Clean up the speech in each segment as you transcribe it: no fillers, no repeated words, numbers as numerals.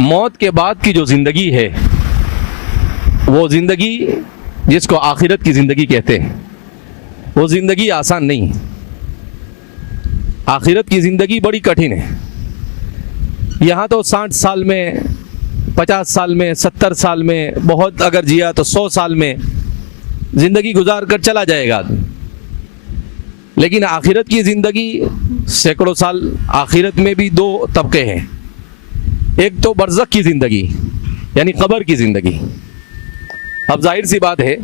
मौत के बाद की जो ज़िंदगी है वो ज़िंदगी जिसको आखिरत की ज़िंदगी कहते हैं, वो ज़िंदगी आसान नहीं। आखिरत की ज़िंदगी बड़ी कठिन है। यहाँ तो 60 साल में, 50 साल में, 70 साल में, बहुत अगर जिया तो 100 साल में ज़िंदगी गुजार कर चला जाएगा आदमी। लेकिन आखिरत की ज़िंदगी सैकड़ों साल। आखिरत में भी दो तबके हैं, एक तो बरज़ख की ज़िंदगी यानी कब्र की ज़िंदगी। अब जाहिर सी बात है,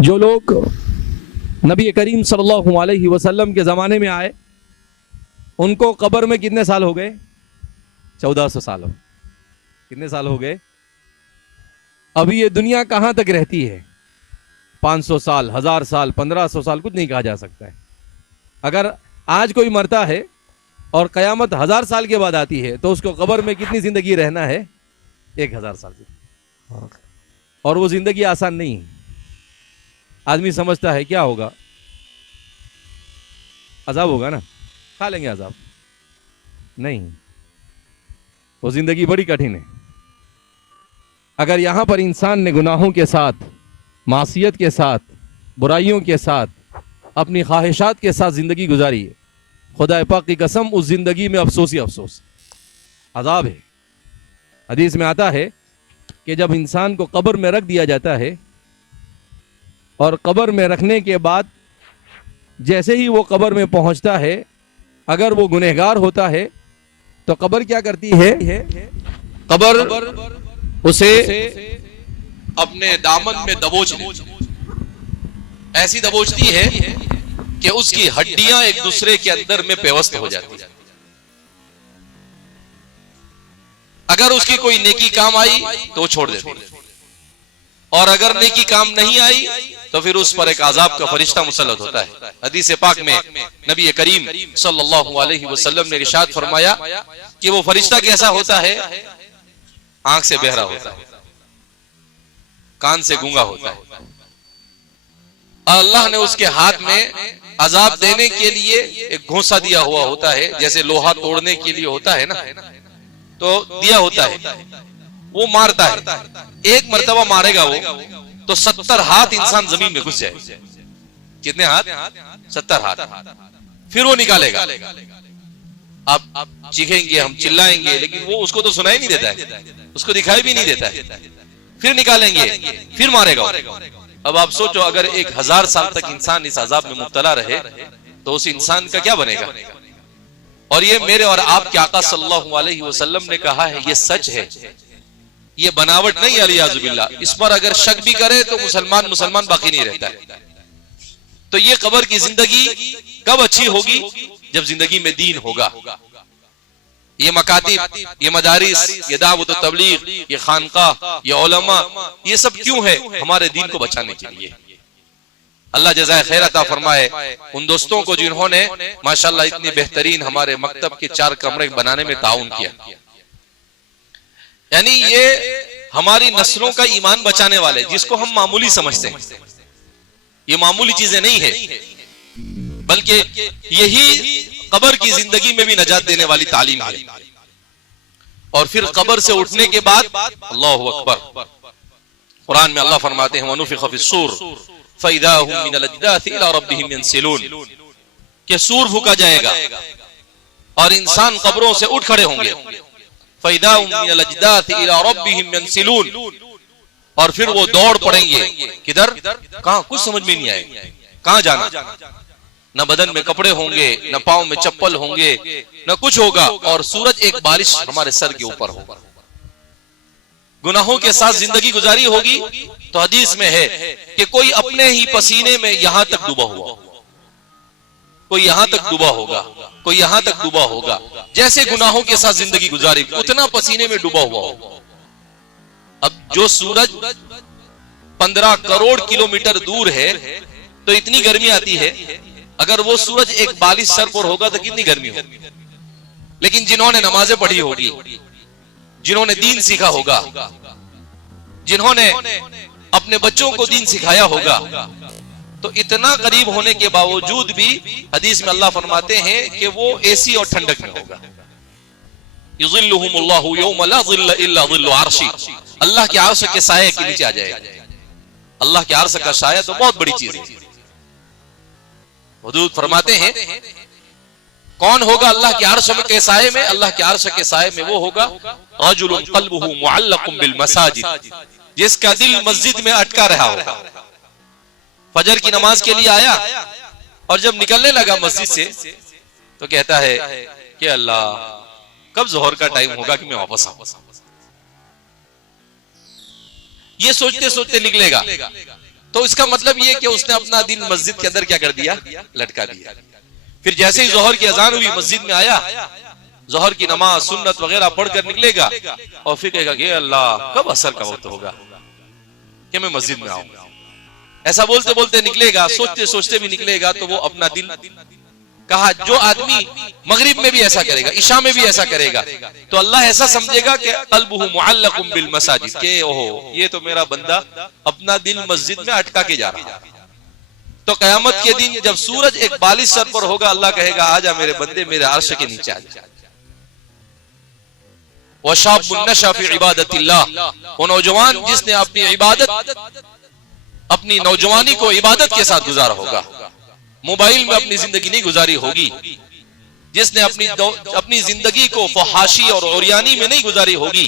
जो लोग नबी करीम सल्लल्लाहु अलैहि वसल्लम के ज़माने में आए उनको कब्र में कितने साल हो गए? 1400 साल हो। कितने साल हो गए? अभी ये दुनिया कहाँ तक रहती है? 500 साल, 1000 साल, 1500 साल, कुछ नहीं कहा जा सकता है। अगर आज कोई मरता है और क़यामत 1000 साल के बाद आती है तो उसको कब्र में कितनी ज़िंदगी रहना है? 1000 साल की। और वो ज़िंदगी आसान नहीं है। आदमी समझता है क्या होगा, अजाब होगा ना, खा लेंगे अजाब। नहीं, वो ज़िंदगी बड़ी कठिन है। अगर यहाँ पर इंसान ने गुनाहों के साथ, मासियत के साथ, बुराइयों के साथ, अपनी ख्वाहिशात के साथ ज़िंदगी गुजारी है, खुदा पाक की कसम उस ज़िंदगी में अफसोस ही अफसोस, अजाब है। हदीस में आता है कि जब इंसान को कब्र में रख दिया जाता है और कब्र में रखने के बाद जैसे ही वो कब्र में पहुंचता है, अगर वो गुनहगार होता है तो कब्र क्या करती है? कब्र उसे अपने दामन में दबोच लेती, ऐसी दबोचती है कि उसकी हड्डियां एक दूसरे के अंदर में पेवस्त हो जाती है। अगर उसकी कोई नेकी काम आई तो छोड़ देती, और अगर नेकी काम नहीं आई तो फिर उस पर एक आजाब का फरिश्ता मुसल्लत होता है। हदीस पाक में नबी करीम सल्लल्लाहु अलैहि वसल्लम ने इरशाद फरमाया कि वो फरिश्ता कैसा होता है? आंख से बहरा होता है, कान से गूंगा होता है। अल्लाह ने उसके हाथ में अजाब देने के लिए एक घोंसा दिया हुआ होता है, जैसे लोहा तोड़ने के लिए होता है ना, तो दिया होता है। वो मारता है, एक मर्तबा मारेगा वो तो 70 हाथ इंसान जमीन में घुस जाए। कितने हाथ? 70 हाथ। फिर वो निकालेगा। अब चीखेंगे, हम चिल्लाएंगे, लेकिन वो उसको तो सुनाई नहीं देता है, उसको दिखाई भी नहीं देता है। फिर निकालेंगे, फिर मारेगा। अब आप सोचो, अगर 1000 साल तक इंसान इस अजाब में मुब्तला रहे तो उस इंसान का क्या बनेगा? और ये मेरे और आपके आका सल्लल्लाहु अलैहि वसल्लम ने कहा है, ये सच है, ये बनावट नहीं। अलियाजुबिल्लाह, इस पर अगर शक भी करे तो मुसलमान बाकी नहीं रहता है। तो ये कब्र की जिंदगी कब अच्छी होगी? जब जिंदगी में दीन होगा। ये मकातिब, ये मदारिस, ये दावत व तबलीग, ये खानका, ये उलमा, ये सब क्यों है? हमारे दीन को बचाने के लिए। अल्लाह जज़ाए खैर अता फरमाए उन दोस्तों को जिन्होंने माशाअल्लाह इतनी बेहतरीन हमारे मकतब के 4 कमरे बनाने में ताउन किया। यानी ये हमारी नस्लों का ईमान बचाने वाले, जिसको हम मामूली समझते हैं, ये मामूली चीजें नहीं है, बल्कि यही कब्र की जिंदगी में भी नजात देने वाली तालीम है। और फिर कब्र से उठने के बाद अल्लाहु अकबर, कुरान में अल्लाह फरमाते हैं वनुफिख़ फ़िस्सूर फ़इज़ा हुम मिनल अजदाथि इला रब्बिहिम यंसिलून, कि सूर फूंका जाएगा और इंसान कब्रों से उठ खड़े होंगे। फ़इज़ा हुम मिनल अजदाथि इला रब्बिहिम यंसिलून, और फिर वो दौड़ पड़ेंगे। किधर? कहां? कुछ समझ में नहीं आएगा कहां जाना। न बदन में कपड़े होंगे, न पांव में चप्पल होंगे, न कुछ होगा, और सूरज एक बारिश हमारे सर के ऊपर होगा। गुनाहों के साथ जिंदगी गुजारी होगी तो हदीस में है कि कोई अपने ही पसीने में यहां तक डूबा हुआ, कोई यहां तक डूबा होगा, कोई यहां तक डूबा होगा। जैसे गुनाहों के साथ जिंदगी गुजारी उतना पसीने में डूबा हुआ होगा। अब जो सूरज 15 करोड़ किलोमीटर दूर है तो इतनी गर्मी आती है, अगर वो सूरज एक बालिश सर पर होगा तो कितनी गर्मी होगी। लेकिन जिन्होंने नमाजें पढ़ी होगी, जिन्होंने दीन सीखा होगा, जिन्होंने अपने बच्चों को दीन सिखाया होगा, तो इतना करीब होने के बावजूद भी हदीस में अल्लाह फरमाते हैं कि वो एसी और ठंडक में होगा। युज़िल्लुहुमुल्लाहु यौमा ला ज़िल्ला इल्ला ज़िल्लु अर्शी, अल्लाह के अर्श के साये के नीचे आ जाएगा। अल्लाह के अर्श का साया तो बहुत बड़ी चीज है। हुजूर फरमाते हैं कौन होगा अल्लाह के अर्श के साये में? अल्लाह के अर्श के साये में वो होगा रजुलुन क़ल्बुहु मुअल्लक़ुन बिल मसाजिद, जिसका दिल मस्जिद में अटका रहा होगा। फजर की नमाज के लिए आया और जब निकलने लगा मस्जिद से तो कहता है कि अल्लाह कब जोहर का टाइम होगा कि मैं वापस आऊं। ये सोचते सोचते निकलेगा तो इसका मतलब ये कि उसने अपना दिल मस्जिद के अंदर क्या कर दिया? लटका दिया। फिर जैसे ही जोहर की अजान हुई मस्जिद में आया, जोहर की नमाज सुन्नत वगैरह पढ़कर निकलेगा और फिर कहेगा कि अल्लाह कब असर का वक्त होगा कि मैं मस्जिद में आऊं। ऐसा बोलते बोलते निकलेगा, सोचते सोचते भी निकलेगा तो वो अपना दिल, कहा जो आदमी मगरिब में भी ऐसा करेगा, इशा में भी ऐसा करेगा तो अल्लाह ऐसा समझेगा कि क़ल्बुहु मुअल्लक़ुन बिल मसाजिद, के ओहो ये तो मेरा बंदा अपना दिल मस्जिद में अटका के जा रहा है। तो क़यामत के दिन जब सूरज एक बालिश सर पर होगा, अल्लाह कहेगा आजा मेरे बंदे, मेरे अर्श के नीचे आजा। वशाबुन नशा फी इबादतिल्लाह, वो नौजवान जिसने अपनी इबादत, अपनी नौजवानी को इबादत के साथ गुजारा होगा, मोबाइल में अपनी जिंदगी नहीं गुजारी होगी, जिसने अपनी जिंदगी को फहाशी और ओरियानी में नहीं गुजारी होगी,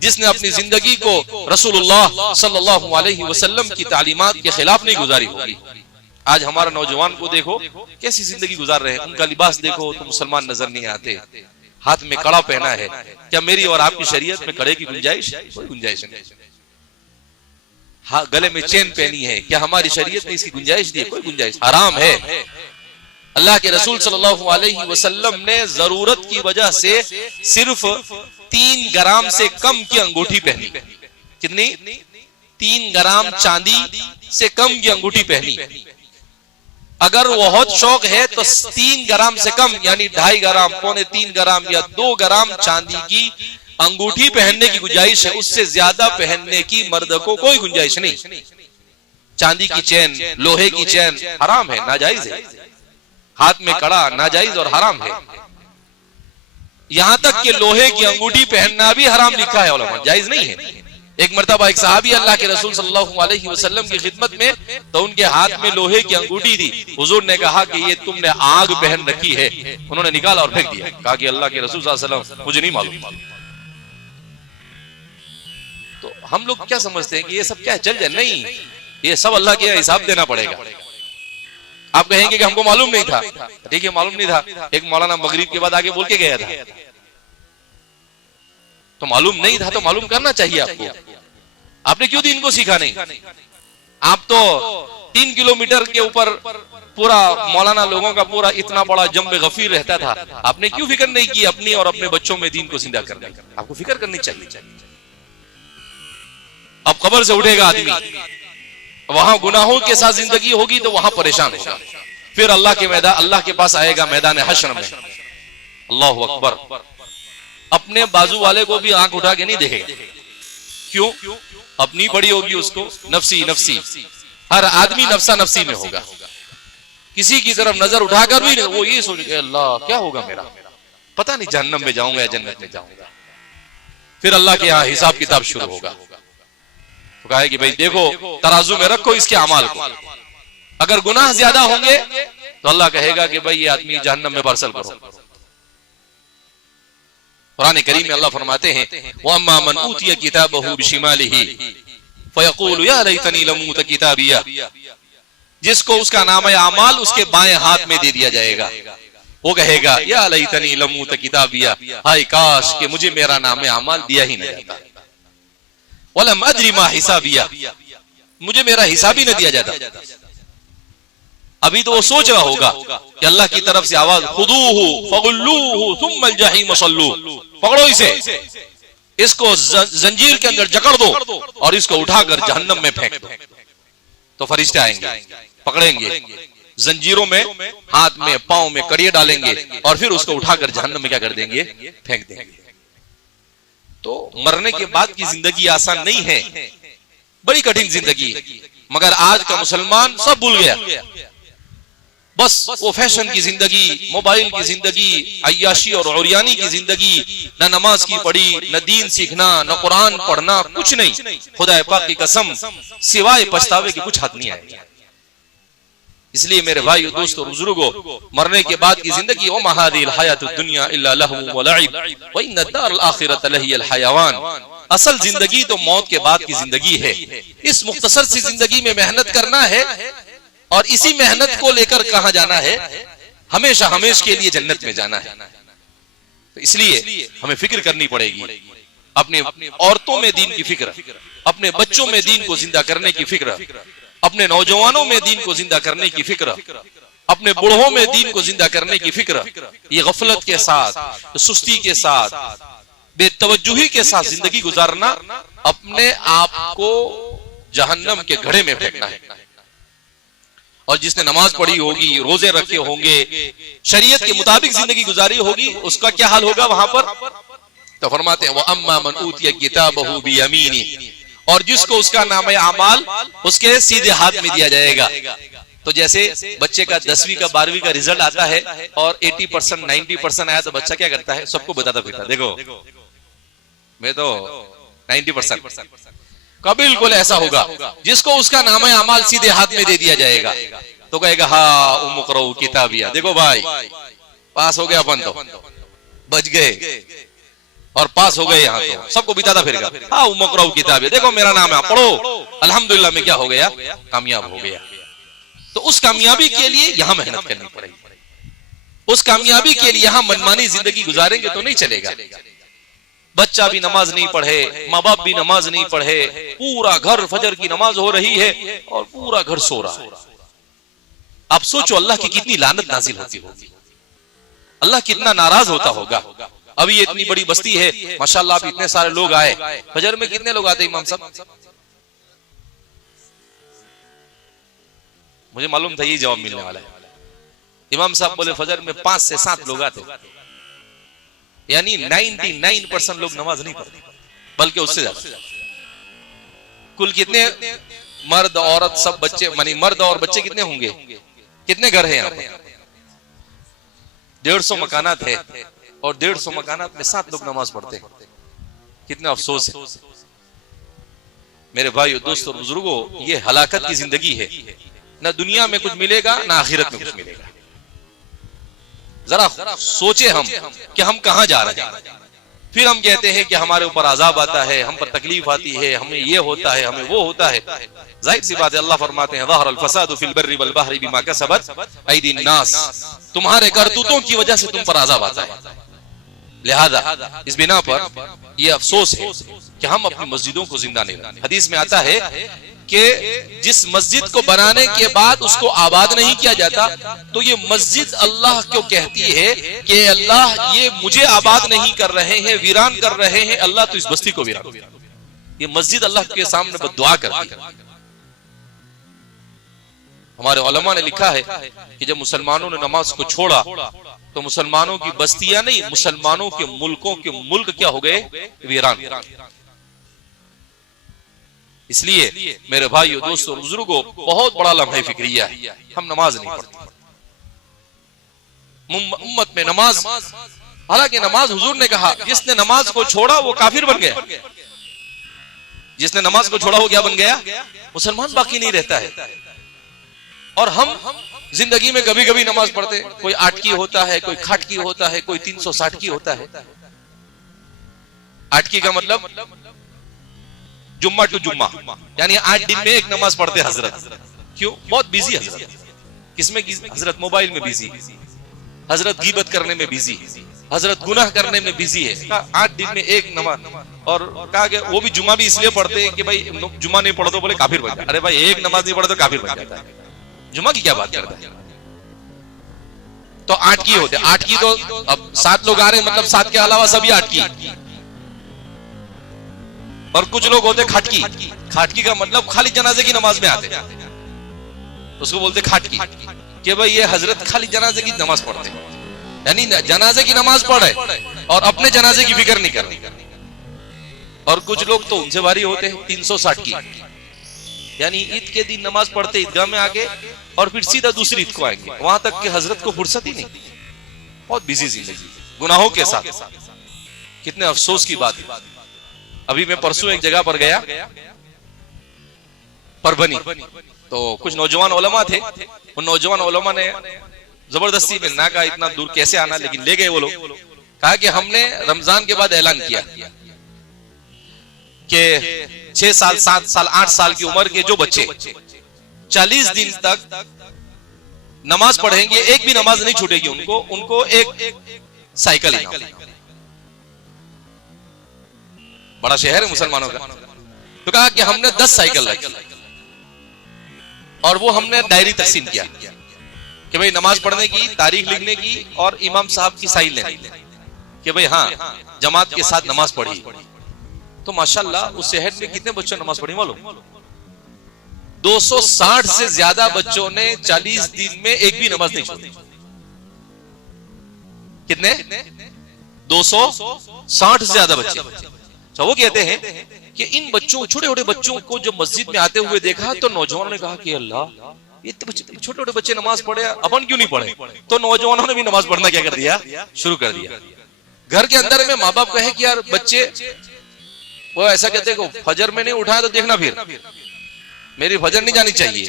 जिसने अपनी जिंदगी को रसूलुल्लाह सल्लल्लाहु अलैहि वसल्लम की तालीमात के खिलाफ नहीं गुजारी होगी। आज हमारा नौजवान को देखो कैसी जिंदगी गुजार रहे हैं, उनका लिबास देखो तो मुसलमान नजर नहीं आते, हाथ में कड़ा पहना है। क्या मेरी और आपकी शरीयत में कड़े की गुंजाइश? कोई गुंजाइश नहीं। हाँ, गले में चेन पहनी है, क्या हमारी शरीयत में इसकी गुंजाइश दी है? कोई गुंजाइश, हराम है। अल्लाह के रसूल सल्लल्लाहु अलैहि वसल्लम ने जरूरत की वजह से सिर्फ 3 ग्राम से कम की अंगूठी पहनी। कितनी? 3 ग्राम चांदी से कम की अंगूठी पहनी। अगर बहुत शौक है तो 3 ग्राम से कम यानी 2.5 ग्राम, 2.25 ग्राम या 2 ग्राम चांदी की अंगूठी पहनने की गुंजाइश है, उससे ज्यादा पहनने की मर्द को कोई गुंजाइश नहीं। चांदी की चैन, लोहे की चैन हराम है, नाजायज है। हाथ में कड़ा नाजायज और हराम है। यहां तक कि लोहे की अंगूठी पहनना भी हराम लिखा है उलमा, जायज नहीं है। एक मर्तबा एक सहाबी अल्लाह के रसूल सल्लल्लाहु अलैहि वसल्लम की खिदमत में, तो उनके हाथ में लोहे की अंगूठी थी। हुजूर ने कहा कि ये तुमने आग पहन रखी है। उन्होंने निकाला और फेंक दिया, कहा कि अल्लाह के रसूल सल्लल्लाहु अलैहि वसल्लम मुझे नहीं मालूम। तो हम लोग क्या समझते हैं कि ये सब क्या चल जाए? नहीं, ये सब अल्लाह के हिसाब देना पड़ेगा। आप कहेंगे कि हमको मालूम नहीं था, ठीक है मालूम नहीं था। एक मौलाना मगरिब के बाद आगे बोल के गया था, तो मालूम नहीं था तो मालूम करना चाहिए आपको। आपने क्यों दीन को सीखा नहीं? आप तो 3 किलोमीटर के ऊपर पूरा मौलाना लोगों का पूरा इतना बड़ा जम्ब गफीर रहता था, आपने क्यों फिक्र नहीं की अपनी और अपने बच्चों में दीन को जिंदा करने? आपको फिक्र करनी चाहिए। अब कब्र से उठेगा आदमी, वहां गुनाहों के साथ जिंदगी होगी तो वहां परेशान होगा। फिर अल्लाह के मैदान, अल्लाह के पास आएगा मैदान हश्र में। अल्लाहु अकबर। अपने बाजू वाले को भी आंख उठा के नहीं देखेगा। क्यों? अपनी पड़ी होगी उसको, नफसी नफसी। हर आदमी नफसा नफसी में होगा, किसी की तरफ नजर उठाकर भी नहीं। वो ये सोच के अल्लाह क्या होगा मेरा, पता नहीं जहन्नम में जाऊंगा या जन्नत में जाऊंगा। फिर अल्लाह के यहाँ हिसाब किताब शुरू होगा। तो कहा कि भाई देखो तराजू में रखो इसके अमाल को, अगर गुनाह ज्यादा होंगे तो अल्लाह कहेगा कि भाई ये आदमी जहन्नम में पार्सल करो। कुरान करीम में अल्लाह फरमाते हैं वअम्मा मन ऊतिया किताबहु बिशिमालिही फयक़ूलु या लैतनी लम ऊत किताबिया, जिसको उसका नाम अमाल उसके बाएं हाथ में दे दिया जाएगा, वो कहेगा या लैतनी लम ऊत किताबिया, हाय काश कि मुझे मेरा नाम अमाल दिया ही न जाता। वलम अद्री मा हिसाबिया, मुझे मेरा हिसाब ही न दिया जाता। अभी तो वो सोच रहा होगा कि अल्लाह की तरफ से आवाज खुदूहु फगुल्लूहु सुम्मल जहीम सल्लू, पकड़ो इसे, इसको जंजीर के अंदर जकड़ दो और इसको उठाकर जहन्नम में फेंक दो। तो फरिश्ते आएंगे, पकड़ेंगे, जंजीरों में, हाथ में, पांव में कड़िए डालेंगे और फिर उसको उठाकर जहन्नम में क्या कर देंगे? फेंक देंगे। तो मरने के बाद की जिंदगी आसान नहीं है, बड़ी कठिन जिंदगी है। मगर आज का मुसलमान सब भूल गया। बस वो फैशन की जिंदगी, मोबाइल की जिंदगी, अय्याशी और औरियानी की जिंदगी, न नमाज की पढ़ी, न दीन सीखना, न कुरान पढ़ना, कुछ नहीं। खुदा पाक की कसम, सिवाय पछतावे के कुछ हाथ नहीं आएगा। इसलिए मेरे भाई दोस्तों बुजुर्गों, मरने के बाद की जिंदगी, ओ महादिल हयातुद दुनिया इल्ला लहू व लइब व इन्न दारल आखिरत लहियल हयावान। असल जिंदगी तो मौत के बाद की जिंदगी है। इस मुख्तसर सी जिंदगी में मेहनत करना है और इसी मेहनत को लेकर कहां जाना है, हमेशा हमेशा के लिए जन्नत में जाना है। तो इसलिए हमें फिक्र करनी पड़ेगी, अपने औरतों में दीन की फिक्र, अपने बच्चों में दीन को जिंदा करने की फिक्र, अपने नौजवानों में दीन को जिंदा करने की फिक्र, अपने बूढ़ों में दीन को जिंदा करने की फिक्र। ये गफलत के साथ, सुस्ती के साथ, बेतवज्जुही के साथ जिंदगी गुजारना अपने आप को जहन्नम के घड़े में फेंकना है। और जिसने नमाज पढ़ी होगी, रोजे रखे होंगे, शरीयत के मुताबिक जिंदगी गुजारी होगी, उसका क्या हाल होगा वहां पर? तो फरमाते हैं, वअम्मा मन ऊतिया किताबहु बियमीनी, और जिसको उसका नाम आमाल उसके सीधे हाथ में दिया जाएगा। तो जैसे बच्चे का 10वीं का 12वीं का रिजल्ट आता है और 80% 90% आया तो बच्चा क्या करता है? सबको बताता फिरता, देखो मैं तो 90%। कबिल को ऐसा होगा, जिसको उसका नाम आमाल सीधे हाथ में दे दिया जाएगा तो कहेगा, हाँ उम्मुक़रऊ किताबिया, देखो भाई पास हो गया, अपन तो बच गए और पास हो गए। यहाँ तो सबको बिताता फिरेगा, हाँ उम्मुक़रऊ किताबिया, देखो मेरा नाम है, पढ़ो, अल्हम्दुलिल्लाह में क्या हो गया? कामयाब हो गया। तो उस कामयाबी के लिए यहां मेहनत करनी पड़ेगी। उस कामयाबी के लिए यहां मनमानी जिंदगी गुजारेंगे तो नहीं चलेगा। बच्चा भी नमाज नहीं पढ़े, माँ बाप भी नमाज नहीं पढ़े, पूरा घर फजर की नमाज हो रही है और पूरा घर सो रहा है। आप सोचो अल्लाह की कितनी लानत नाजिल होती होगी, अल्लाह कितना नाराज होता होगा। अभी ये इतनी बड़ी बस्ती है माशाल्लाह, आप इतने सारे लोग आए, फजर में कितने लोग आते इमाम साहब? मुझे मालूम था ये जवाब मिलने वाला है। इमाम साहब बोले फजर में 5 से 7 लोग आते, यानी 99% लोग नमाज नहीं पढ़ते, बल्कि उससे ज्यादा। कुल कितने मर्द औरत सब बच्चे, मानी मर्द और बच्चे कितने होंगे? कितने घर हैं यहाँ पर? 150 मकानात है और 150 मकानात में 7 लोग नमाज पढ़ते हैं। कितना अफसोस है मेरे भाइयों दोस्तों बुजुर्गों। ये हलाकत की जिंदगी है, ना दुनिया में कुछ मिलेगा ना आखिरत में कुछ मिलेगा। जरा सोचे हम कि हम कहां जा रहे हैं। फिर हम कहते हैं कि हमारे ऊपर अजाब आता है, हम पर तकलीफ आती है, हमें ये होता है, हमें वो होता है। जाहिर सी बात है, अल्लाह फरमाते हैं ज़हरल फसादु फिल बर्रि वल बहरि बिमा कसबत ऐदीन नास, तुम्हारे करतूतों की वजह से तुम पर अजाब आता है। लिहाजा इस बिना पर यह अफसोस है कि हम अपनी मस्जिदों को जिंदा नहीं रखते। हदीस में आता है कि जिस मस्जिद को बनाने के बाद उसको आबाद नहीं किया जाता, तो ये मस्जिद अल्लाह को कहती है कि अल्लाह ये मुझे आबाद नहीं कर रहे हैं, वीरान कर रहे हैं, अल्लाह तो इस बस्ती को वीरान। ये मस्जिद अल्लाह के सामने बद्दुआ करती है। हमारे उलमा ने लिखा है कि जब मुसलमानों ने नमाज को छोड़ा तो मुसलमानों की बस्तियां नहीं, मुसलमानों के मुल्कों के मुल्क क्या हो गए? वीरान। इसलिए मेरे भाइयों दोस्तों बुजुर्गों, बहुत बड़ा लम्हा फिक्रिया है, हम नमाज नहीं पढ़ते। उम्मत में नमाज, हालांकि नमाज हुजूर ने कहा जिसने नमाज को छोड़ा वो काफिर बन गया। जिसने नमाज को छोड़ा वो क्या बन गया? मुसलमान बाकी नहीं रहता है। और हम जिंदगी में कभी कभी नमाज पढ़ते, कोई 8 की होता है, कोई खाट की होता है, कोई 360 की होता है। 8 की का मतलब जुम्मा टू जुम्मा, यानी 8 दिन में एक नमाज पढ़ते हजरत। क्यों? बहुत बिजी हजरत। किसमें हजरत? मोबाइल में बिजी, हजरत गीबत करने में बिजी, हजरत गुनाह करने में बिजी है। 8 दिन में एक नमाज, और कहा कि वो भी जुम्मा भी इसलिए पढ़ते हैं कि भाई जुम्मा नहीं पढ़ो तो बोले काफिर बन जाए। अरे भाई एक नमाज नहीं पढ़ो तो काफिर बन जाता है, जुम्मा की क्या बात करता है? तो 8 की होते, 8 की तो अब 7 लोग आ रहे हैं, मतलब 7 के अलावा सभी 8 की। और कुछ लोग होते खाटकी। खाटकी का मतलब खाली जनाजे की नमाज में आते, उसको बोलते खाटकी, कि भाई ये हजरत खाली जनाजे की नमाज पढ़ते, यानी जनाजे की नमाज पढ़े और अपने जनाजे की फिक्र नहीं कर। और कुछ लोग तो उनसे भारी होते हैं 360 की, यानी ईद के दिन नमाज पढ़ते ईदगाह में आके और फिर सीधा दूसरी ईद को आएंगे, वहां तक कि हजरत को फुर्सत ही नहीं। बहुत बिजी जिंदगी गुनाहों के साथ। कितने अफसोस की बात है। अभी मैं परसों एक जगह पर गया परभनी, तो कुछ नौजवान उलमा थे। उन नौजवान उलमा ने जबरदस्ती में ना कहा इतना दूर कैसे आना, लेकिन ले गए वो लोग। कहा कि हमने रमजान के बाद ऐलान किया कि 6 साल 7 साल 8 साल की उम्र के जो बच्चे 40 दिन तक नमाज पढ़ेंगे, एक भी नमाज नहीं छूटेगी उनको एक साइकिल इनाम। बड़ा शहर है मुसलमानों का। तो कहा कि हमने 10 साइकिल रखी और वो हमने डायरी तकसीम किया कि भाई नमाज पढ़ने की, तारीख लिखने की और इमाम साहब की साइन लेने कि भाई हाँ जमात के साथ नमाज पढ़ी। तो माशाल्लाह उस शहर में कितने बच्चों ने नमाज पढ़ी मालूम? 260 से ज्यादा बच्चों ने 40 दिन में एक भी नमाज नहीं छोड़ी। कितने? 260 से ज्यादा बच्चे। तो वो कहते हैं कि इन बच्चों, छोटे छोटे बच्चों को जब मस्जिद में आते हुए देखा तो नौजवानों ने कहा कि अल्लाह ये छोटे छोटे बच्चे नमाज पढ़े, अपन क्यों नहीं पढ़े? तो नौजवानों ने भी नमाज पढ़ना क्या कर दिया, शुरू कर दिया। घर के अंदर में माँ बाप कहे कि यार बच्चे, वो ऐसा कहते हैं फजर में नहीं उठाया तो देखना फिर मेरी फजर नहीं जानी चाहिए।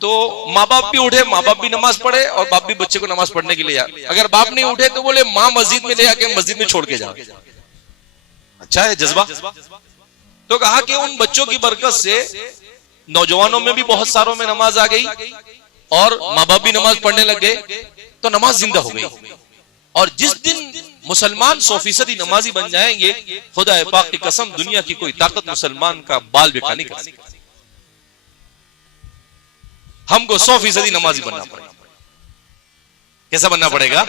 तो माँ बाप भी उठे, माँ बाप भी नमाज पढ़े और बाप भी बच्चे को नमाज पढ़ने के लिए आए। अगर बाप नहीं उठे तो बोले माँ मस्जिद में ले आके मस्जिद में छोड़ के जाओ। अच्छा है जज्बा। तो कहा कि उन बच्चों की बरकत से नौजवानों में भी बहुत सारों में नमाज आ गई और माँ बाप भी नमाज पढ़ने लग गए, तो नमाज जिंदा हो गई। और जिस दिन मुसलमान 100% नमाजी बन जाएंगे, खुदा पाक की कसम दुनिया की कोई ताकत मुसलमान का बाल बेका नहीं कर सकती। हमको 100% नमाजी बनना पड़ेगा। कैसा बनना पड़ेगा?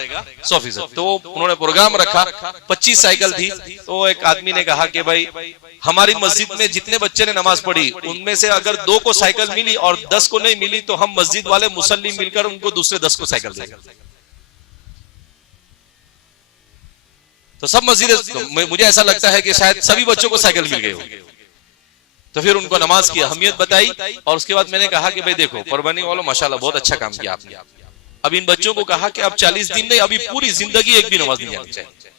100%। तो उन्होंने प्रोग्राम रखा, 25 साइकिल थी। तो एक आदमी ने कहा कि भाई हमारी मस्जिद में जितने बच्चे ने नमाज पढ़ी उनमें से अगर 2 को साइकिल मिली और 10 को नहीं मिली तो हम मस्जिद वाले मुसल्ली मिलकर उनको दूसरे 10 को साइकिल देंगे। तो सब मस्जिद, तो मुझे ऐसा लगता है कि शायद सभी बच्चों को साइकिल मिल गई हो। तो फिर उनको नमाज की अहमियत बताई और उसके बाद मैंने कहा कि भाई देखो परवानी वालों माशाल्लाह बहुत अच्छा काम किया आपने। अब इन बच्चों को कहा कि अब 40 दिन नहीं, अभी पूरी जिंदगी एक भी नमाज नहीं जानी चाहिए।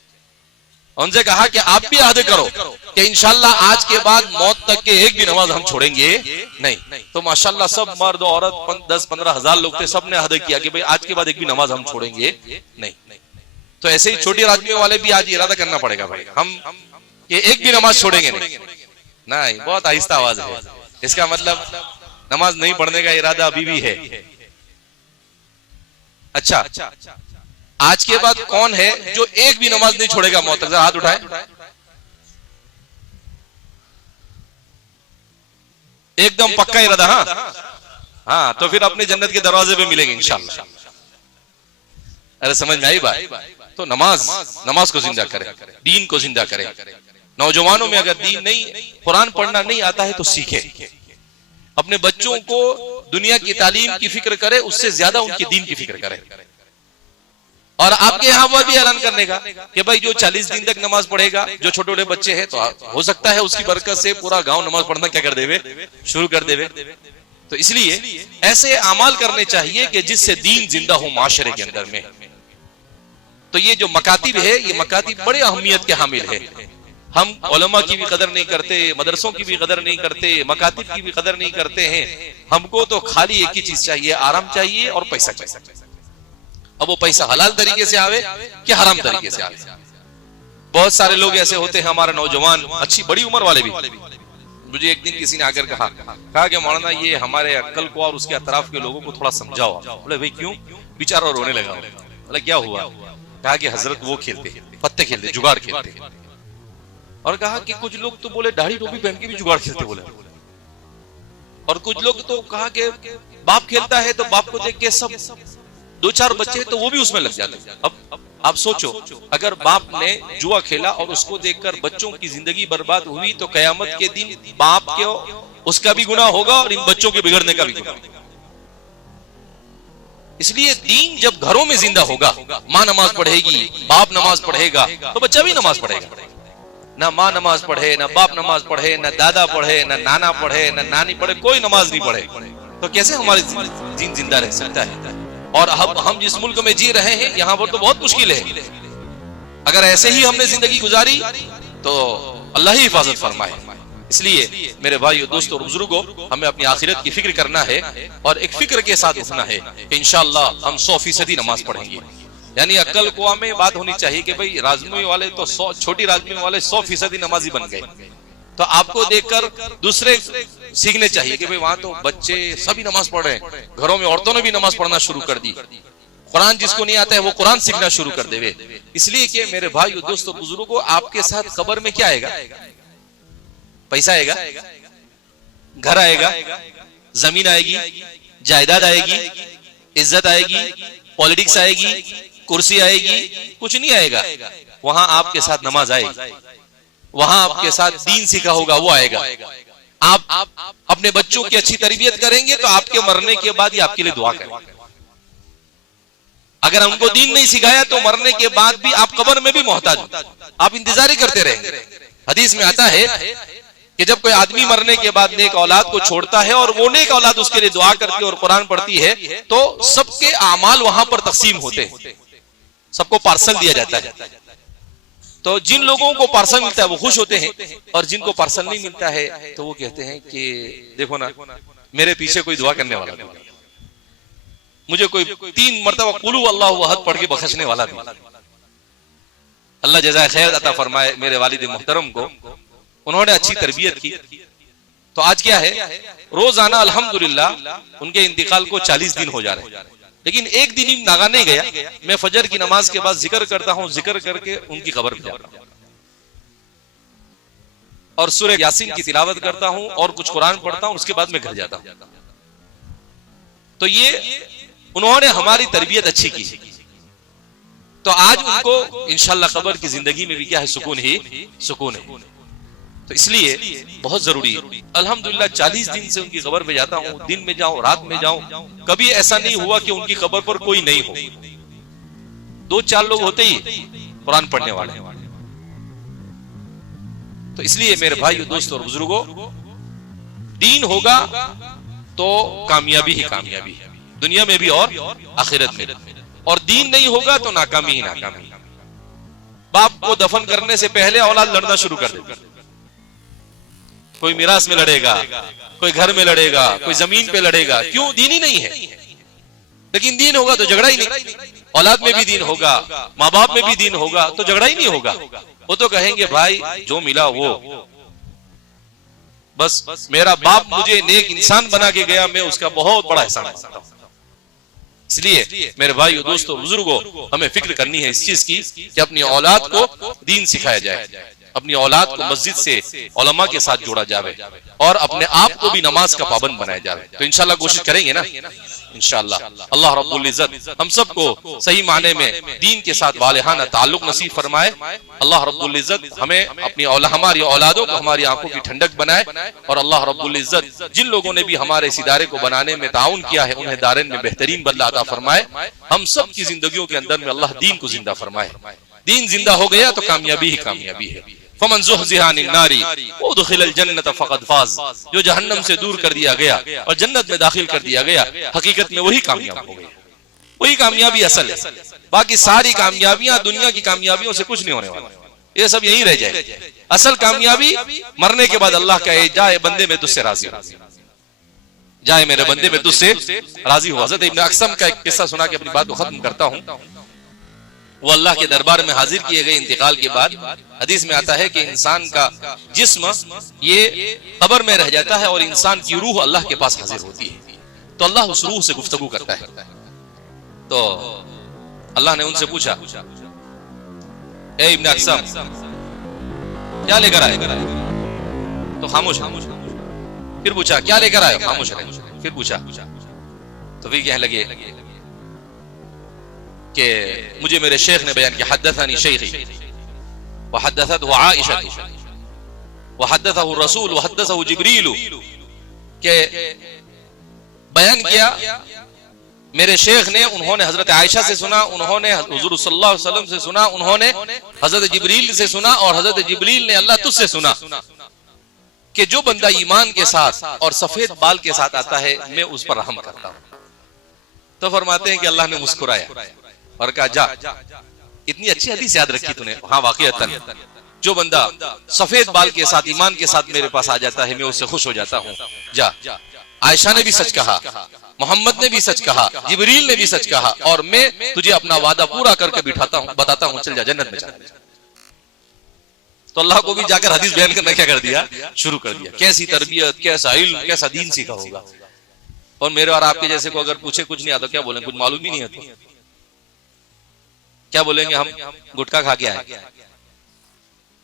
उनसे कहा कि आप भी आदे करो कि इंशाल्लाह आज के बाद मौत तक के एक भी नमाज हम छोड़ेंगे नहीं। तो माशाल्लाह सब मर्द औरत 10-15 हजार लोग थे, सबने आदे किया कि भाई आज के बाद एक भी नमाज हम छोड़ेंगे नहीं। तो ऐसे ही छोटी राजनीति वाले भी आज इरादा करना पड़ेगा भाई हम ये एक भी नमाज छोड़ेंगे नहीं। बहुत आहिस्ता आवाज है, इसका मतलब नमाज नहीं पढ़ने का इरादा अभी भी है। अच्छा, आज के बाद कौन है जो एक भी नमाज नहीं छोड़ेगा मौत तक? हाथ उठाए। एकदम पक्का इरादा? हाँ, तो फिर अपने जन्नत के दरवाजे पे मिलेंगे इंशाल्लाह। अरे समझ में आई बात? तो नमाज को जिंदा करें, दीन को जिंदा करें। नौजवानों में अगर दीन नहीं, कुरान पढ़ना नहीं आता है तो सीखे। अपने बच्चों को दुनिया की तालीम की फिक्र करे, उससे ज्यादा उनके दीन की फिक्र करे। और आपके यहाँ वो भी ऐलान करने का कि भाई जो 40 दिन तक नमाज पढ़ेगा, जो छोटे छोटे बच्चे हैं, तो हो सकता है उसकी बरकत से पूरा गांव नमाज पढ़ना क्या कर देवे, शुरू कर देवे। तो इसलिए ऐसे अमाल करने चाहिए कि जिससे दीन जिंदा हो माशरे के अंदर में। तो ये जो मकातिब है, ये मकातिब बड़े अहमियत के हामिल है। हम उलमा की भी कदर नहीं करते, मदरसों की भी कदर नहीं करते, मकातिब की भी कदर नहीं करते हैं। हमको तो खाली एक ही चीज चाहिए, आराम चाहिए और पैसा चाहिए। अब वो पैसा हलाल तरीके से आवे कि हराम तरीके से आवे। बहुत सारे लोग ऐसे होते हैं, हमारे नौजवान अच्छी बड़ी उम्र वाले भी। मुझे एक दिन किसी ने आकर कहा कि मौलाना ये हमारे अक्ल को और उसके अतराफ के लोगों को थोड़ा समझाओ। बोले भाई क्यों? बेचारा रोने लगा। बोले क्या हुआ? कहा कि हजरत वो खेलते, पत्ते खेलते, जुगाड़ खेलते। और कहा कि कुछ लोग तो बोले दाढ़ी टोपी पहन के भी जुगाड़ खेलते बोले। और कुछ लोग तो कहा कि बाप खेलता है तो बाप को देख के सब 2-4 बच्चे तो वो भी उसमें लग जाते। अब आप सोचो, अगर बाप ने जुआ खेला और उसको देखकर बच्चों की जिंदगी बर्बाद हुई तो कयामत के दिन बाप के उसका भी गुनाह होगा और इन बच्चों के बिगड़ने का भी गुनाह। इसलिए दीन जब घरों में जिंदा होगा, माँ नमाज पढ़ेगी, बाप नमाज पढ़ेगा, तो बच्चा भी नमाज पढ़ेगा। ना माँ नमाज पढ़े, ना बाप नमाज पढ़े, ना दादा पढ़े, ना नाना पढ़े, ना नानी पढ़े, कोई नमाज नहीं पढ़े, तो कैसे हमारी दीन जिंदा रह सकता है? और हम जिस मुल्क में जी रहे हैं यहाँ पर तो बहुत मुश्किल है। अगर ऐसे ही हमने जिंदगी गुजारी तो अल्लाह ही हिफाजत फरमाए। इसलिए मेरे भाइयों, दोस्तों और बुजुर्गों, हमें अपनी आखिरत की फिक्र करना है और एक फिक्र के साथ उठना है कि इंशाअल्लाह हम 100% नमाज पढ़ेंगे। यानी अक्ल कुआ में बात होनी चाहिए कि भाई राजमी वाले तो छोटी राजमी वाले 100% नमाजी बन गए, तो आपको देखकर दूसरे सीखने चाहिए कि भाई वहां तो बच्चे सभी नमाज पढ़ रहे हैं, घरों में औरतों ने भी नमाज पढ़ना शुरू कर दी, कुरान जिसको नहीं आता है वो कुरान सीखना शुरू कर देवे। इसलिए कि मेरे भाइयों, दोस्तों, बुजुर्गों, आपके साथ कब्र में क्या आएगा? पैसा आएगा, घर आएगा, जमीन आएगी, जायदाद आएगी, इज्जत आएगी, पॉलिटिक्स आएगी, कुर्सी आएगी, कुछ नहीं आएगा। वहां आपके साथ नमाज आएगी, वहां आपके साथ दीन सीखा होगा वो आएगा। आप अपने बच्चों की अच्छी तरबियत करेंगे तो आपके मरने के बाद ये आपके लिए दुआ करेंगे। अगर उनको दीन नहीं सिखाया तो मरने के बाद भी आप कब्र में भी मोहताज, आप इंतजार ही करते रहेंगे। हदीस में आता है कि जब कोई आदमी मरने के बाद नेक औलाद को छोड़ता है और वो नेक औलाद उसके लिए दुआ करती है और कुरान पढ़ती है, तो सबके आमाल वहां पर तकसीम होते हैं, सबको पार्सल दिया जाता है। तो जिन लोगों को पार्सल मिलता है वो खुश होते हैं, और जिनको पार्सल नहीं मिलता है तो वो कहते हैं कि देखो ना, मेरे पीछे कोई दुआ करने वाला नहीं, मुझे कोई 3 मरतबा कुलू अल्लाहु अहद पढ़ के बख्शने वाला नहीं। अल्लाह जज़ाए खैर अता फरमाए मेरे वालिद मोहतरम को, उन्होंने अच्छी तरबियत की। तो आज क्या है, रोजाना अल्हम्दुलिल्लाह उनके इंतकाल को 40 दिन हो जा रहे हैं, लेकिन एक दिन ही नागा नहीं गया, मैं फजर की नमाज के बाद जिक्र करता हूं, जिक्र करके उनकी कब्र पे जाता हूं और सूरह यासीन की तिलावत करता हूं और कुछ कुरान पढ़ता हूं, उसके बाद मैं घर जाता हूं। तो ये उन्होंने हमारी तरबियत अच्छी की, तो आज उनको इंशाअल्लाह कब्र की जिंदगी में भी क्या है, सुकून ही सुकून है। तो इसलिए बहुत जरूरी है। अल्हम्दुलिल्लाह 40 दिन से उनकी कब्र पे जाता हूँ, दिन में जाऊं, रात में जाऊं, कभी ऐसा नहीं हुआ कि उनकी कब्र पर कोई नहीं हो। 2-4 लोग होते ही कुरान पढ़ने वाले। तो इसलिए मेरे भाइयों, दोस्तों और बुजुर्गों, दीन होगा तो कामयाबी ही कामयाबी है, दुनिया में भी और आखिरत में। और दीन नहीं होगा तो नाकामी ही नाकामी। बाप को दफन करने से पहले औलाद लड़ना शुरू कर देती, कोई मिरास में लड़ेगा, कोई घर में लड़ेगा, कोई जमीन पे लड़ेगा। क्यों? दीन ही नहीं है। लेकिन दीन होगा तो झगड़ा ही नहीं, औलाद में भी दीन होगा, माँ बाप में भी दीन होगा, तो झगड़ा ही नहीं होगा। वो तो कहेंगे भाई जो मिला वो, बस मेरा बाप मुझे नेक इंसान बना के गया, मैं उसका बहुत बड़ा एहसान करता हूं। इसलिए मेरे भाइयों, दोस्तों, बुजुर्गों, हमें फिक्र करनी है इस चीज की कि अपनी औलाद को दीन सिखाया जाए, अपनी औलाद को मस्जिद से उलमा के साथ जोड़ा जाए और अपने आप को भी नमाज का पाबंद बनाया जाए। तो इंशाल्लाह कोशिश करेंगे ना, इंशाल्लाह। अल्लाह रब्बुल इज्जत हम सबको सही माने में दीन के साथ वालिहाना ताल्लुक नसीब फरमाए। अल्लाह रब्बुल इज्जत हमें अपनी हमारी औलादों को हमारी आंखों की ठंडक बनाए, और अल्लाह रब्बुल इज्जत जिन लोगों ने भी हमारे इस इदारे को बनाने में ताउन किया है उन्हें दारैन में बेहतरीन बदला अता फरमाए। हम सब की जिंदगियों के अंदर में अल्लाह दीन को जिंदा फरमाए। दीन जिंदा हो गया तो कामयाबी ही कामयाबी है। फमन ज़ुहज़िहा अनिन नारी वउदखिलल जन्नत फ़क़द फ़ाज़, जो जहन्नम से दूर कर दिया गया और जन्नत में दाखिल कर दिया गया, हकीकत में वही कामयाब हो गया। वही कामयाबी असल है। बाकी सारी कामयाबियां दुनिया की कामयाबियों से कुछ नहीं होने वाला, ये सब यहीं रह जाए। असल कामयाबी मरने के बाद अल्लाह कहे, जाए बंदे में तुझसे राजी हो, जाए मेरे बंदे में तुझसे राजी हो। हज़रत इब्न अक़सम का एक किस्सा सुना के अपनी बात को खत्म करता हूं। वो अल्लाह के दरबार में हाजिर किए गए इंतकाल के बाद। हदीस में आता है कि इंसान का जिस्म ये कब्र में रह जाता है और इंसान की रूह अल्लाह के पास हाजिर होती है। तो अल्लाह उस रूह से गुफ्तगू करता है। तो अल्लाह ने उनसे पूछा, ए इब्न अक़सम क्या लेकर आए? तो खामोश। फिर पूछा क्या लेकर आए? खामोश रहे। फिर पूछा तो फिर कहने लगे कि मुझे मेरे शेख ने बयान किया, हद्दथनी शेखी व हद्दथतहु आइशा व हद्दथहु रसूल व हद्दथहु जिब्रील, के बयान किया मेरे शेख ने, उन्होंने हजरत आयशा से सुना, उन्होंने हुजूर सल्लल्लाहु अलैहि वसल्लम से सुना, उन्होंने हजरत जिब्रील से सुना और हजरत जिब्रील ने अल्लाह तुझसे सुना कि जो बंदा ईमान के साथ और सफेद बाल के साथ आता है मैं उस पर रहम करता हूं। तो फरमाते हैं कि अल्लाह ने मुस्कुराया और कहा जा, इतनी अच्छी हदीस याद रखी तूने। हाँ वाकईतन जो बंदा सफेद बाल के साथ ईमान के साथ मेरे पास आ जाता है मैं उससे खुश हो जाता हूं। जा, आयशा ने भी सच कहा, मोहम्मद ने भी सच कहा, जिब्रील ने भी सच कहा और मैं तुझे अपना वादा पूरा करके बिठाता हूं, बताता हूं, चल जा जन्नत में जा। तो अल्लाह को भी जाकर हदीस बयान करना क्या कर दिया, शुरू कर दिया। कैसी तरबियत, कैसा इल्म, कैसा दीन सीखा होगा। और मेरे और आपके जैसे को अगर पूछे कुछ नहीं आता क्या बोलेंगे, कुछ मालूम ही नहीं है तो क्या बोलेंगे, हम गुटखा खा के आए।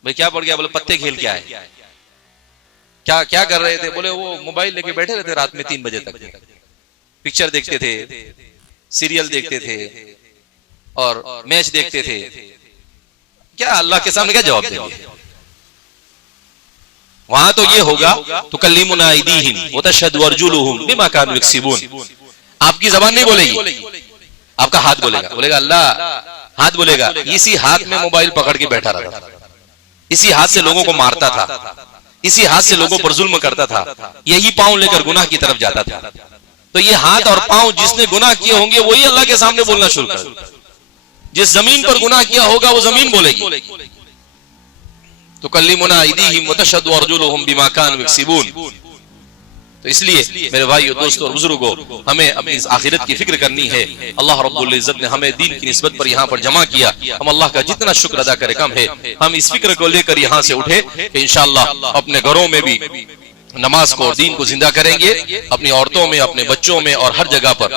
भाई क्या पड़ गया, बोले पत्ते खेल के आए। क्या क्या कर रहे थे, बोले वो मोबाइल लेके बैठे रहते रात में 3 बजे तक, पिक्चर देखते थे, सीरियल देखते थे और मैच देखते थे। क्या अल्लाह के सामने क्या जवाब देंगे? वहां तो ये होगा तो कल्लिमुना अयदीहिम व तशहदु अर्जुलुहुम बिमा कानू यक्सिबून। आपकी जबान नहीं बोलेगी, आपका हाथ बोलेगा। बोलेगा अल्लाह, हाथ बोलेगा। इसी हाथ में मोबाइल पकड़ के बैठा रहता था, इसी हाथ से लोगों को मारता था, इसी हाथ से लोगों पर जुल्म करता था, यही पांव लेकर गुनाह की तरफ जाता था। तो ये हाथ और पांव जिसने गुनाह किए होंगे वही अल्लाह के सामने बोलना शुरू कर। जिस जमीन पर गुनाह किया होगा वो जमीन बोलेगी। तो कल्लिमुना अयदीहिम व तशहदु अर्जुलुहुम बिमा कानू यक्सिबून। तो इसलिए मेरे भाइयों, दोस्तों और बुजुर्गों, हमें अपनी इस आखिरत की फिक्र करनी है। अल्लाह रब्बुल इज्जत ने हमें दीन की निस्बत पर यहाँ पर जमा किया। हम अल्लाह का जितना शुक्र अदा करें कम है। हम इस फिक्र को लेकर यहाँ से उठे कि इंशाअल्लाह अपने घरों में भी नमाज को और दीन को जिंदा करेंगे, अपनी औरतों में, अपने बच्चों में और हर जगह पर,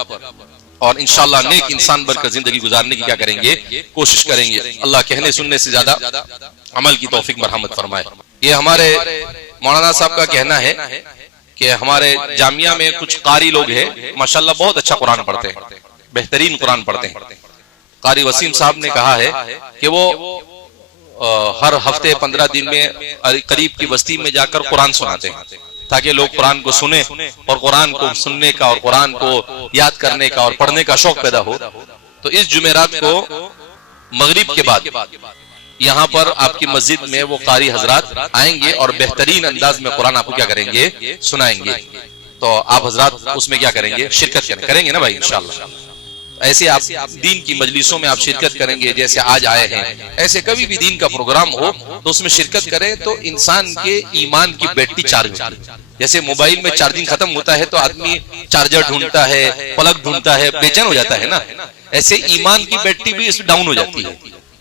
और इंशाअल्लाह नेक इंसान बनकर जिंदगी गुजारने की क्या करेंगे, कोशिश करेंगे। अल्लाह कहने सुनने से ज्यादा अमल की तौफीक मरहमत फरमाए। ये हमारे मौलाना साहब का कहना है कि हमारे जामिया में कुछ कारी लोग हैं, माशाल्लाह बहुत अच्छा कुरान पढ़ते हैं, बेहतरीन कुरान पढ़ते हैं। कारी वसीम साहब ने कहा है कि वो हर हफ्ते 15 दिन में करीब की बस्ती में जाकर कुरान सुनाते हैं ताकि लोग कुरान को सुने और कुरान को सुनने का और कुरान को याद करने का और पढ़ने का शौक पैदा हो। तो इस जुमेरात को मगरिब के बाद यहाँ पर आपकी मस्जिद में वो कारी हजरात आएंगे और बेहतरीन अंदाज में कुरान आपको क्या करेंगे, सुनाएंगे। तो आप हजरात उसमें क्या करेंगे, शिरकत करेंगे ना भाई इंशाअल्लाह। ऐसे आप दीन की मजलिसों में आप शिरकत करेंगे, जैसे आज आए हैं, ऐसे कभी भी दीन का प्रोग्राम हो तो उसमें शिरकत करें तो इंसान के ईमान की बैटरी चार्ज होती है। जैसे मोबाइल में चार्जिंग खत्म होता है तो आदमी चार्जर ढूंढता है, प्लग ढूंढता है, बेचैन हो जाता है ना, ऐसे ईमान की बैटरी भी इसमें डाउन हो जाती है।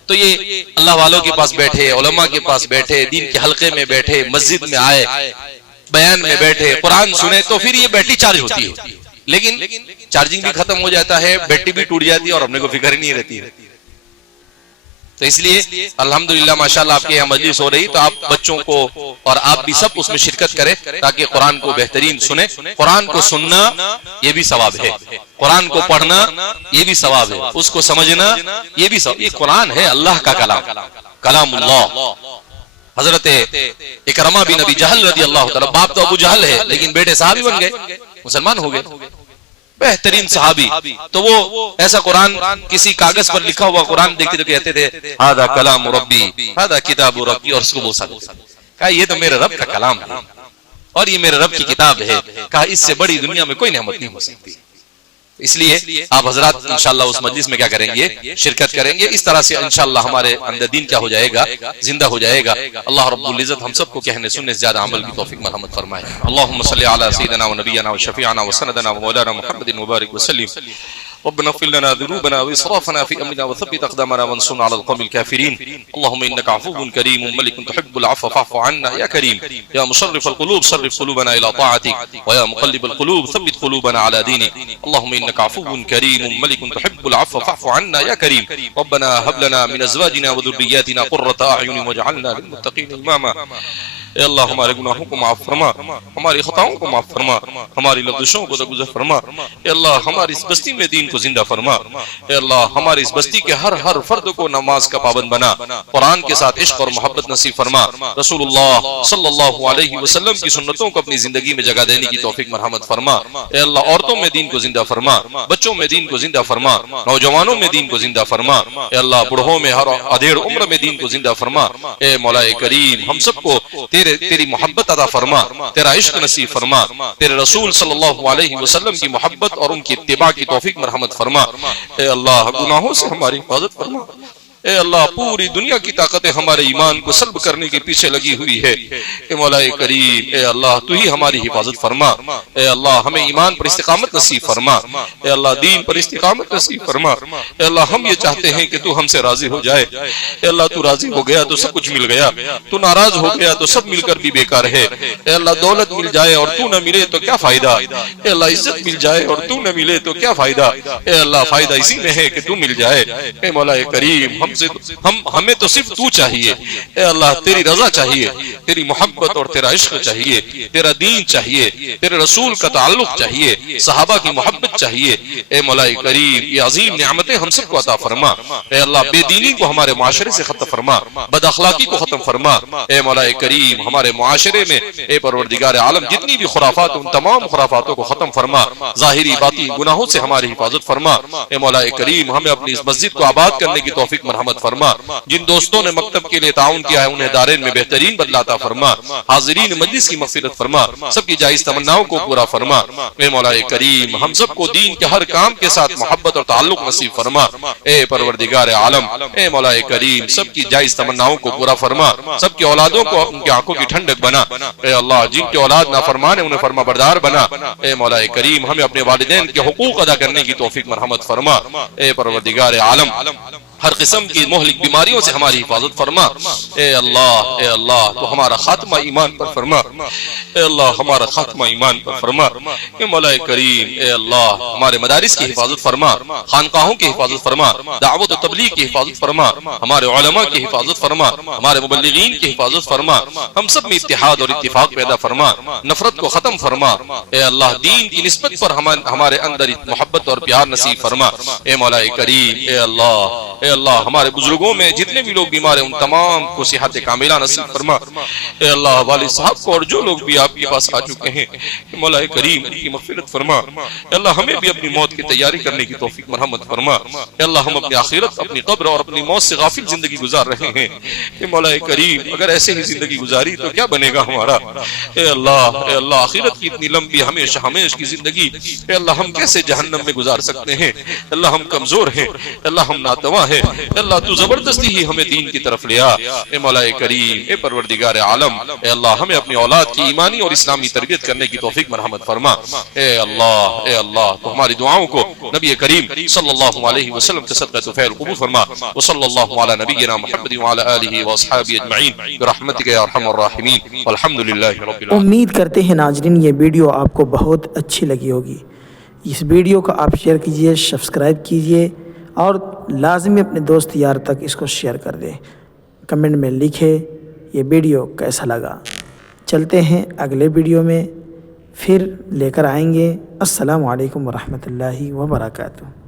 तो ये अल्लाह वालों के पास बैठे, उलमा के पास बैठे, दीन के हल्के में बैठे, मस्जिद में आए, बयान में बैठे, कुरान सुने तो फिर ये बैटरी चार्ज होती है। लेकिन चार्जिंग भी खत्म हो जाता है, बैटरी भी टूट जाती है और अपने को फिक्र ही नहीं रहती है। तो इसलिए अल्हम्दुलिल्लाह माशाल्लाह आपके यहाँ मजलिस हो रही, तो आप बच्चों को और आप भी सब उसमें शिरकत करें ताकि कुरान को बेहतरीन सुने। कुरान को सुनना ये भी सवाब है, कुरान को पढ़ना ये भी सवाब है, उसको समझना ये भी सवाब। ये कुरान है अल्लाह का कलाम, कलामुल्लाह। हजरत इकरमा बिन अबी जहल रदी अल्लाह तआला, बाप तो अबू जहल है लेकिन बेटे सहाबी बन गए, मुसलमान हो गए, बेहतरीन सहाबी। तो वो ऐसा कुरान, किसी कागज पर लिखा हुआ कुरान देखते तो कहते थे हादा कलाम रब्बी हादा किताब रब्बी, और उसको बोसा कहा ये तो मेरे रब का कलाम है और ये मेरे रब की किताब है। कहा इससे बड़ी दुनिया में कोई नेमत नहीं हो सकती। इसलिए आप हजरात इंशाअल्लाह उस मजलिस में क्या करेंगे, शिरकत करेंगे। इस तरह से इंशाअल्लाह हमारे अंदर दीन क्या हो जाएगा, जिंदा हो जाएगा। अल्लाह रब्बुल इज्जत हम सबको कहने सुनने से ज्यादा अमल की तौफीक मरहमत फरमाए। अल्लाहुम्मा सल्ली अला सय्यिदिना व नबियना व शफीअना व सनदना व मौलाना मुहम्मदिन व बारिक व सल्लिम। रब्बना इग़फिर लना ज़ुनूबना व इसराफना फ़ी अमरिना व थब्बित अक़दामना वंसुरना अलल क़ौमिल काफ़िरीन। अल्लाहुम्मा इन्नका अफ़ुव्वुन करीमुन मलिकुन तुहिब्बुल अफ़्व फ़अफ़ु अन्ना या करीम या मुशर्रिफ़ल क़ुलूब शर्रिफ़ क़ुलूबना इला ताअतिक व या मुक़ल्लिबल क़ुलूब थब्बित क़ुलूबना अला दीनिक। अल्लाहुम्मा इन्नका अफ़ुव्वुन करीमुन मलिकुन तुहिब्बुल अफ़्व फ़अफ़ु अन्ना या करीम। रब्बना हब लना मिन अज़वाजिना व ज़ुर्रिय्यातिना क़ुर्रता अयुनिन वजअलना लिल मुत्तक़ीना इमामा। ए अल्लाह हमारे गुनाहों को माफ फरमा, हमारी खताओं को माफ फरमा, हमारी लफ्ज़ों को दरगुजर फरमा। ए अल्लाह हमारी इस बस्ती में दीन को जिंदा फरमा। ए अल्लाह हमारी इस बस्ती के हर हर फर्द को नमाज का पाबंद बना, कुरान के साथ इश्क और मोहब्बत नसीब फरमा, रसूलुल्लाह सल्लल्लाहु अलैहि वसल्लम की सुन्नतों को अपनी जिंदगी में जगह देने की तौफीक मरहमत फरमा। ए अल्लाह औरतों में दीन को जिंदा फरमा, बच्चों में दीन को जिंदा फरमा, नौजवानों में दीन को जिंदा फरमा। ए अल्लाह बुढ़ों में हर अधेड़ उम्र में दीन को जिंदा फरमा। ए मौलाए करीम हम सबको तेरी मोहब्बत अदा फरमा, तेरा इश्क नसीब फरमा, तेरे रसूल सल्लल्लाहु अलैहि वसल्लम की मोहब्बत और उनकी इत्तिबा की तौफीक मरहमत फरमा। ए अल्लाह गुनाहों से हमारी हिफाजत फरमा। ए अल्लाह पूरी दुनिया की ताकतें हमारे ईमान को सल्ब करने के पीछे लगी हुई है। ए मौलाए करीम ए अल्लाह तू ही हमारी हिफाजत फरमा। ए अल्लाह हमें ईमान पर इस्तिकामत नसीब फरमा। ए अल्लाह दीन पर इस्तिकामत नसीब फरमा। ए अल्लाह हम ये चाहते हैं कि तू हमसे राजी हो जाए। ए अल्लाह तू राजी हो गया तो सब कुछ मिल गया, तू नाराज हो गया तो सब मिलकर भी बेकार है। ए अल्लाह दौलत मिल जाए और तू न मिले तो क्या फायदा। ए अल्लाह इज्जत मिल जाए और तू न मिले तो क्या फायदा। ए अल्लाह फायदा इसी में है कि तू मिल जाए। ए मौलाए करीम हमें तो सिर्फ तू चाहिए। ए अल्लाह तेरी रजा चाहिए, तेरी मोहब्बत और तेरा इश्क चाहिए, तेरा दीन चाहिए, तेरे रसूल का ताल्लुक चाहिए, सहाबा की मोहब्बत चाहिए। ए मौलाए करीम ये अजीम नियामतें हम सबको अता फरमा। ए अल्लाह बेदीनी को हमारे माशरे से खत्म फरमा, बदअखलाकी को खत्म फरमा। ए मौलाए करीम हमारे मुआशरे में ए परवरदिगार आलम जितनी भी खुराफात उन तमाम खुराफातों को खत्म फरमा, जाहिरी बाती गुनाहों से हमारी हिफाजत फरमा। ए मौलाए करीम हमें अपनी इस मस्जिद को आबाद करने की तौफीक मरहमत फरमा। जिन दोस्तों ने मकतब के लिए ताउन किया है उन्हें दारेन में बेहतरीन बदलाता फरमा। हाजिरीन मजलिस की मगफिरत फरमा, सबकी जायज तमन्नाओं को पूरा फरमा। ए मौलाए करीम हम सबको दीन के हर काम के साथ मोहब्बत और ताल्लुक नसीब फरमा। ए परवरदिगार आलम ए मौलाए करीम सबकी जायज तमन्नाओं को पूरा फरमा, सबकी औलादों को उनकी आंखों की ठंडक बना। ए अल्लाह जिनके औलाद नाफरमान है उन्हें फरमा बरदार बना। ए मौलाए करीम हमें अपने वालिदैन के हुकूक अदा करने की तौफीक मरहमत फरमा। ए परवरदिगार आलम हर किस्म की मोहलिक बीमारियों से हमारी हिफाजत फरमा। ए अल्लाह तो हमारा खात्मा ईमान पर फरमा। ए अल्लाह हमारा खात्मा ईमान पर फरमा। ए मौलाए करीम ए अल्लाह हमारे मदारिस की हिफाजत फरमा, खानकाहों की हिफाजत फरमा, दावत और तबलीग की हिफाजत फरमा, हमारे उलमा की हिफाजत फरमा, हमारे मुबल्लिगीन की हिफाजत फरमा। हम सब में इत्तिहाद और इत्तिफाक पैदा फरमा, नफरत को खत्म फरमा। ए अल्लाह दीन की निस्बत पर हमारे अंदर मोहब्बत और प्यार नसीब फरमा। ए मौलाए करीम ए अल्लाह हमारे बुजुर्गों में जितने भी लोग बीमार हैं उन तमाम को सेहत कामिला नसीब फरमा। ए अल्लाह वालिद साहब को और जो लोग भी आपके पास आ चुके हैं मौलाए करीम की मगफिरत फरमा। अल्लाह हमें भी अपनी मौत की तैयारी करने की तौफीक मरहमत फरमा। अल्लाह हम अपनी आखिरत अपनी कब्र और अपनी मौत से गाफिल जिंदगी गुजार रहे हैं। मौलाए करीम अगर ऐसे ही जिंदगी गुजारी तो क्या बनेगा हमारा। ए अल्लाह आखिरत की इतनी लंबी हमेशा हमेशा की जिंदगी ए अल्लाह हम कैसे जहन्नम में गुजार सकते हैं। अल्लाह हम कमजोर हैं, अल्लाह हम नातवा है। अल्लाह तू जबरदस्ती ही हमें दीन की तरफ ले आ। ए मौलाए करीम ए परवरदिगार आलम ए अल्लाह हमें अपनी औलाद की ईमानी और इस्लामी तरबियत करने की तौफीक मरहमत फरमा। ए अल्लाह तो हमारी दुआओं को नबी करीम सल्लल्लाहु अलैहि वसल्लम के सदक़े तुफ़ैल कबूल फरमा। व सल्लल्लाहु अला नबिय्यिना मुहम्मद व अला आलिहि व अस्हाबिहि अजमईन बिरहमतिका या अरहमर राहिमीन वल्हम्दुलिल्लाहि रब्बिल आलमीन। उम्मीद करते हैं नाज़रीन ये वीडियो आपको बहुत अच्छी लगी होगी। इस वीडियो को आप शेयर कीजिए, सब्सक्राइब कीजिए और लाजमी अपने दोस्त यार तक इसको शेयर कर दें। कमेंट में लिखे ये वीडियो कैसा लगा। चलते हैं अगले वीडियो में फिर लेकर आएंगे। अस्सलामु अलैकुम वरहमतुल्लाहि वबरकातुहू।